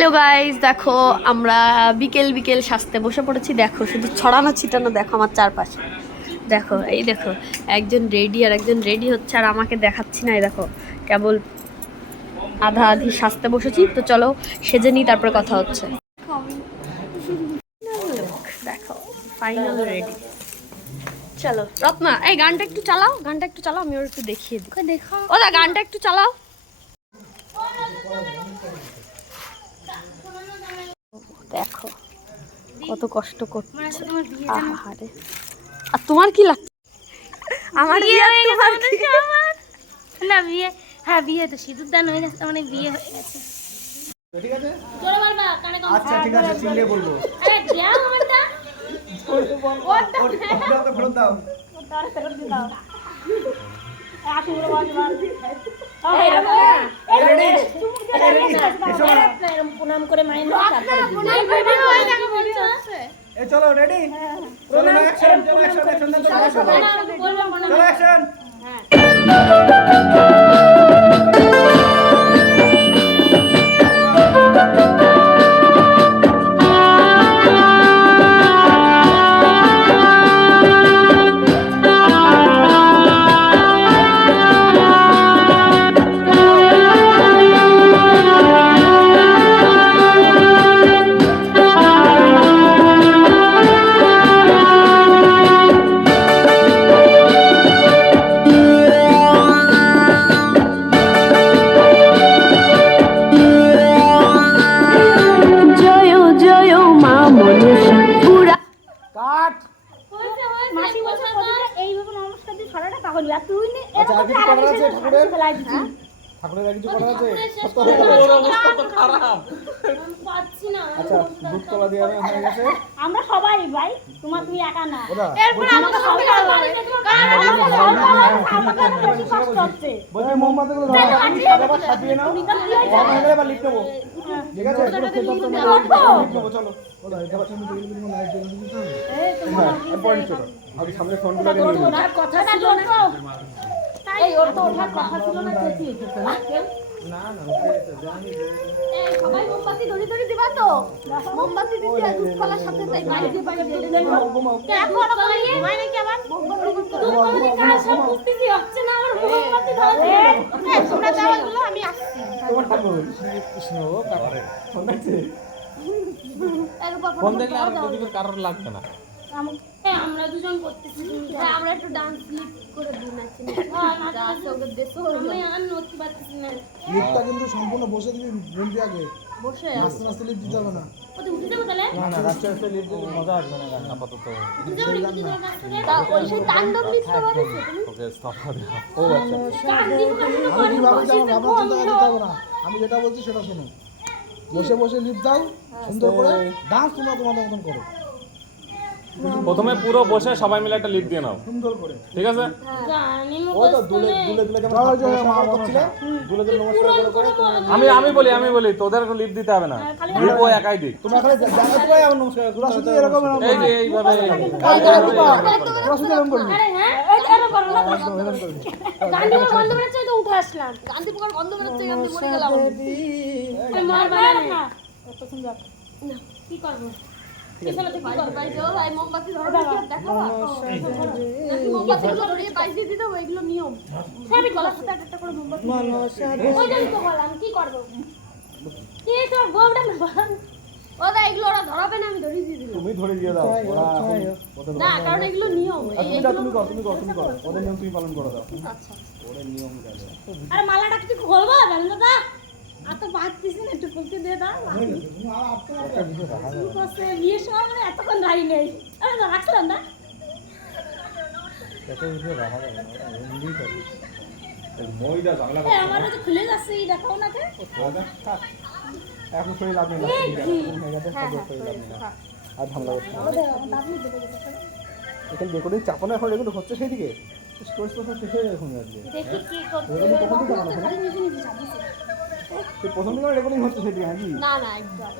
Hello guys, দেখো আমরা বিকেল বিকেল সাজতে বসে পড়েছি। দেখো শুধু ছড়ানো ছিটানো, দেখো আমার চারপাশে। দেখো এই দেখো, একজন রেডি আর একজন রেডি হচ্ছে, আর আমাকে দেখাচ্ছি না। এই দেখো কেবল আধা আধি সাজতে বসেছি। তো চলো সেজে নিই, তারপরে কথা হচ্ছে। দেখো ফাইনাল রেডি। চলো রত্না, এই গানটা একটু চালাও, গানটা একটু চালাও, আমি ওর একটু দেখিয়ে দিই। দেখো ও দা, গানটা একটু চালাও। দেখো কত কষ্ট করছে। আহারে, আর তোমার কি লাগছে? আমার বিয়ে হয়ে গেছে। না বিয়ে, হ্যাঁ বিয়ে তো সিঁদুর দান হয়ে গেছে, মানে বিয়ে হয়ে গেছে। ঠিক আছে, জোরে বলবা, কানে কম। আচ্ছা ঠিক আছে, চিল্লিয়ে বলবো। আরে দাও আমারটা। ওটা ফেরত দাও। ওটা ফেরত দি দাও। আসি বলে বল বল। এই রেডি, এরকম প্রণাম করে মাইন দাও, তারপরে দিবি। এই ভিডিও হয়ে যাবে বলছো। এই চলো রেডি, চলো অ্যাকশন, চলো অ্যাকশন, অ্যাকশন দাও, চলো অ্যাকশন। মাসি বলছে এইভাবে নমস্কার দিয়ে ছড়াটা তখন আর তুই নে আচ্ছা, এরকম কিছু করার আছে ঠাকুরের? ফেলাই দিছি। ঠাকুরের আর কিছু করার আছে? ওর অবস্থা তো খারাপ, পাচ্ছি না। আচ্ছা, দুধ কলা দিয়ে হয়ে গেছে। আমরা সবাই ভাই, তুমি একা না। ওরা এরপর আমরা সবাই বেশি কষ্ট হচ্ছে। বলছি মোমবাতিগুলো ধরো, আমি আবার সাজিয়ে নাও। গরম হয়ে গেলে এবার লিফট নেবো। ঠিক আছে, পুরো খেতে হবে না, লিফট নেবো। চলো ওরা এবার সামনে টেবিল বিল লাইট জ্বলে দিতে হবে। হ্যাঁ, আর পয়েন্ট ছোট আমি সামনে ফোনগুলো নিয়ে নিই। ওঠার কথা ছিল না, এই ওর তো ওঠার কথা ছিল না, চেঁচিয়েছে তো না কেউ। না না, ওটা জানি। এই সবাই মোমবাতি ধরে ধরে দিবা তো, মোমবাতি দিতে আর দুধ কলার সাথে তাই বাইরে দিয়ে বাইরে দিয়ে দেন। দেখো না কলাই ঘুমাই নাকি আবার দুধ কলা কাজ সব বুঝতেছি হচ্ছে না, আমার মোমবাতি ধরে এই তোমরা যাও, এগুলো আমি আসছি। তোমার ঠাকুর কৃষ্ণ কাটারে ফোন দেখছে। এর উপর ফোন দেখলে আর প্রদীপের কারোর লাগবে না। আমরা দুজন করতেছি, আমরা একটু ডান্স ক্লিপ করে দিই নাকি যা আছে ওকে দেখো, আমি আর নড়তে পারতেছি না। লিফটটা কিন্তু সম্পূর্ণ বসে দিবি বন্ধু আগে, বসে আস্তে আস্তে লিফট দিতে হবে না। ওতে উঠে যাবো তাহলে, না না, রাস্তায় রাস্তায় লিফট দিলে মজা আসবে না গান আপাতত। উঠে যাবো নাকি তোমার কাছ থেকে? তা ওই সেই তাণ্ডব লিফটটা বানিয়েছো তুমি? ওকে স্থফা দেওয়া। ও আচ্ছা, গান দিব কখনো আমি কি ভাবছি বসে আমার ভাবনা চিন্তা করতে হবে না, আমি যেটা বলছি সেটা শোনো। বসে বসে লিফট দাও, সুন্দর করে ডান্স তোমরা তোমাদের মতন করো, প্রথমে পুরো বসে সবাই মিলে একটা লিফট দিয়ে নাও, সুন্দর করে। ঠিক আছে? জানি ও তো দুলে দুলে দুলে কেমন চলো, চলো, নমস্কার করছিলে, দুলে দুলে নমস্কার করে আমি বলি তোদের লিফট দিতে হবে না, গ্রুপ ও একাই দিক। তোমরা খালি জানো তো ভাই আমার নমস্কার তোরা শুধু এরকম এরকম এই যে এইভাবে তোরা শুধু এরকম করবি। আরে হ্যাঁ এই যে এরকম করো না, গান দিব বন্ধ করে চাই তো উঠে আসলাম, গান দিব বন্ধ করে চাই আমি মরে গেলাম, আমি মার বানা না কত সুন্দর না কি করব, কি চলো তো কি করব ভাই, যাও ভাই মোমবাতি ধরো দেখো নাকি মোমবাতি ধরিয়ে বাইরে দিতে হবে, এগুলো নিয়ম। সবই গলার সাথে একটা করে মোমবাতি ওই জানি তো বললাম কি করব, কি তো গোবড়া না ওদা, এগুলো ওরা ধরাবে না, আমি ধরিয়ে দিয়ে দিলাম। তুমি ধরে দিয়ে দাও, ওরা এখন ওদের না কারণ এগুলো নিয়ম, তুমি দাও, তুমি করো ওদের নিয়ম তুমি পালন করো দাও। আচ্ছা ওদের নিয়ম জানো। আরে মালাটা কিছু খুলবো জানো দাদা, আর তো পাচ্ছিস না, একটু খুলতে দিয়ে দাও। কি করছে বিয়ের সময় মানে এতক্ষণ রাই নেই, আরে না রাখলাম না, কত ভিডিও রাখা যাবে না, এমনি করো। এই মইটা ঝামেলা এই আমার তো খুলে যাচ্ছে, এই দেখাও না কে থাক। এখন শরীর লাভ নেই, হয়ে গেছে, সব শরীর লাভ নেই আর ঝামেলা করতে হবে। এখানে যে কোনো চাপানো এখন এগুলো হচ্ছে সেই দিকে স্টোরেজ তো শেষ হয়ে যাবে আজকে। দেখি কি করতে এগুলো কখন থেকে বানানো খালি নিজে নিজে যাচ্ছে। তুই প্রথম দিকে রেকর্ডিং হচ্ছে সেদিকে নাকি? না না একদম